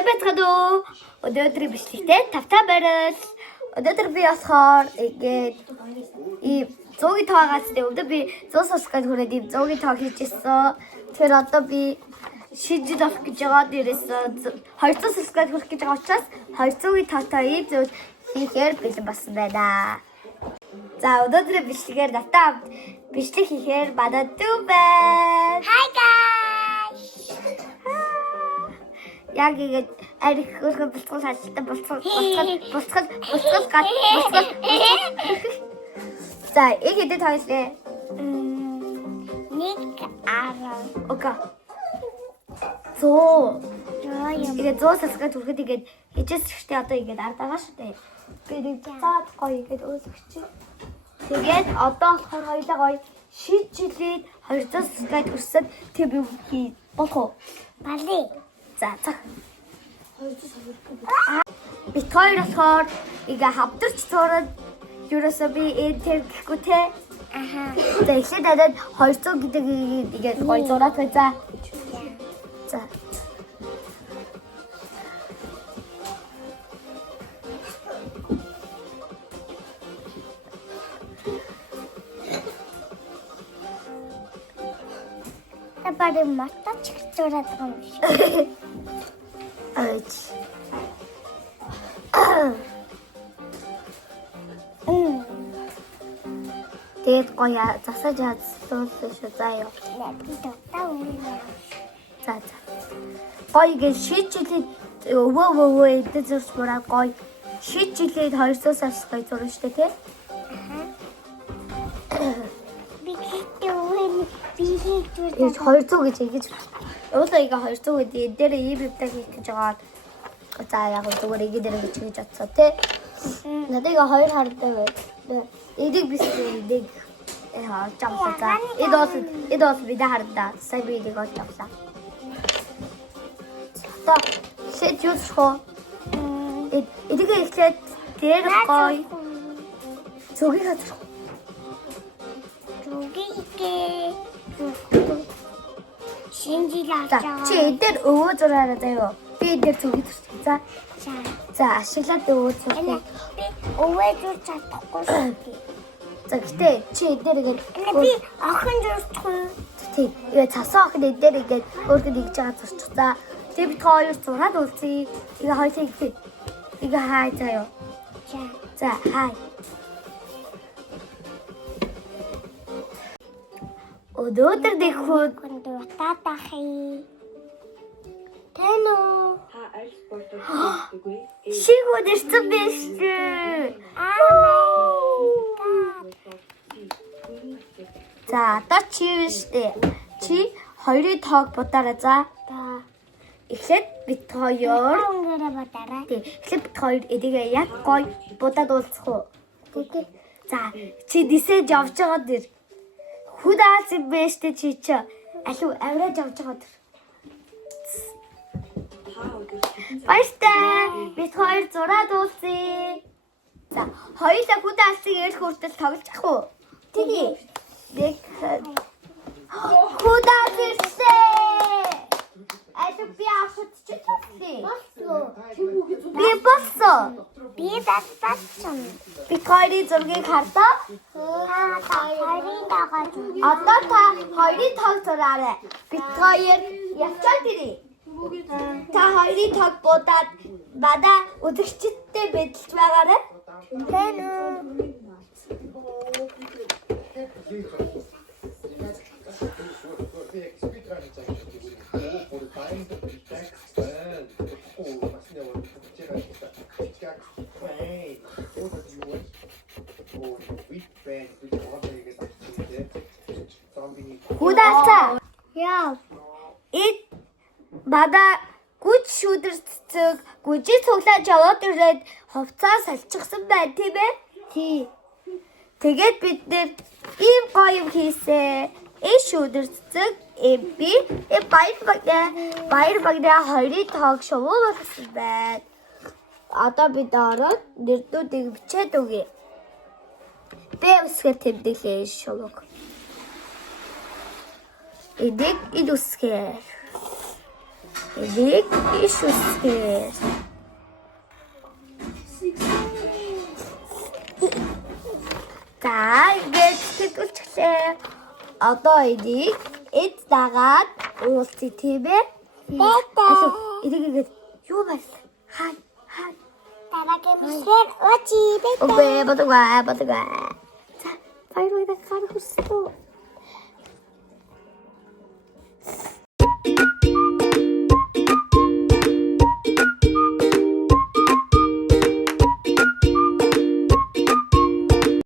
Сабэцгадөө өдөөдрийн бичлэгтэй тавтаа барил. Өдөөдөр би болохоор ингээд ийм 100-ийн тоогоос өвдөө би 100 сусгад хүрээд ийм 100-ийн тоог хийжсэн. Тэгэхээр одоо би шийдэл авах гэж байгаа дээрээс 200 сусгад хүрэх гэж байгаа учраас 200-ийн тоотой ийм зүйл хийхээр бэлэн болсон байна. За өдөөдрийн бичлэгээр натаа бичлэг хийхээр манай дүү байна. Hi guys. Яг ингээд арих хөрхөн болцгол хаалттай болцгол. За их хэдэд хоёлээ. Нэг араа. Окей. Зөө. Яа. Тэгээд 100 сасгад хүрэхэд ингээд хижээс ихтэй одоо ингээд ард байгаа шүү дээ. Тэгээд цаад гоё ингээд өөлөгч. Тэгээд одоо болохоор хоёлаа гоё шийджилээд 200 сасгад хүрсэд тэг би хий болох уу? Бали. За цаг. Бит хоёр болохоор ингээ хавдарч цуураад юурасаа би тэр гэхгүй те. Аха. За ихлэ дадад 200 гэдэг ингээ гоё зураад бай за. За. Табари матач зураад байгаа юм шиг. Айч. Тэгээд гоё засаж хадсан шүү заа ёо. Тата үнэ. За за. Гоё гэж шийджилээд өвөө эдэ зурсмараа гоё шийджилээд 200 сарс гоё зурна штэ тий. Би хийдвэн би хийдвэн. 200 гэж ингэж уулаа ига 200 гэдэг энэ дээр ийм бивтэй хийх гэж байгаа. За яг зүгээр игээ дээр гэж хийж атсаа тий. Надад ига 2 хардтай бай. Эдэг бис эдэг чамсаа. Эдос бид хардаа. Сая би эдэг олж авлаа. Та шийд юусхоо. Эдэг ихлээд дээр гоё. Цогийг хацрах. Зүгийгээ. Шинжилээ За чи эдгээр өвөө зураараа заяа. Би эдгээр цогийг төрчих. За. За ашиглаад өвөө зураа. Би өвөө зурж чадахгүй шүү. За гэтээ чи эдгээр ингээд Би охин зурчихгүй. тийм. Яа цасан охин эдгээр ингээд өөргөд игж байгаа зурчих. За тэг бид хоёр зураад үлцээ. Тэгээ хоёлаа ихтэй. Тэгээ хай заяа. За хай. Өдөөдөр дэхүүд Татахи. Тэно. шигүүд ирсэн биш үү? За одоо чи штэ. Чи хоёрын тоог будаараа за. Эхлээд бит хоёр. Өнгөрөө бодорой. Тий. Эхлээд бит хоёр эдгээ яг гоё будаад уулзах уу? Тэгээ. За чи дисэж явж байгаа дэр. Худаас юм бэ штэ чи чи. Алуу авраж явж байгаа дэр. Баяртай. Бид хоёр зураад уулзъя. За хоёулаа худаасыг эрх хүртэл тоглож ах уу? Тэгээ. Нэг худаас ирсэн. Алуу би авахд чи тусгий. Би болсон. Би батсан. Бид хоёрын зургийг хардаа. Харин дагаад. Одоо та хоёрын тоог зураарай. Бид хоёр явчаад ирье. Та хоёрын тоог будаад бада үзэгчдтэй бэлдэж байгаарай. Тэно. Худаасаа. Яа. Эд бада гүж шүдэр цэцэг гүжи цуглааж яваад ирээд хувцас салчихсан байна тийм ээ? Тий. Тэгээд бид нэр ийм гоё юм хийсэн. Шүдэр цэцэг би баяр багнаа хоёрын тоог шувуулсан байна. Одоо бид ороод нэрдүүдийг бичээд өгье. Бэ үсгээр тэмдэглээ шувууг. Эдэг ид үсгээр. Энийг иш үсгээр. За, ингээд тэтгүүлчихлээ. Одоо энийг эд дагаад уулзъя тийм ээ. Энийг юу байл? Хаа. Дараагийн бишгээр очи. Окей, бодогоо. За, баярлалаа. Харах хүссэн.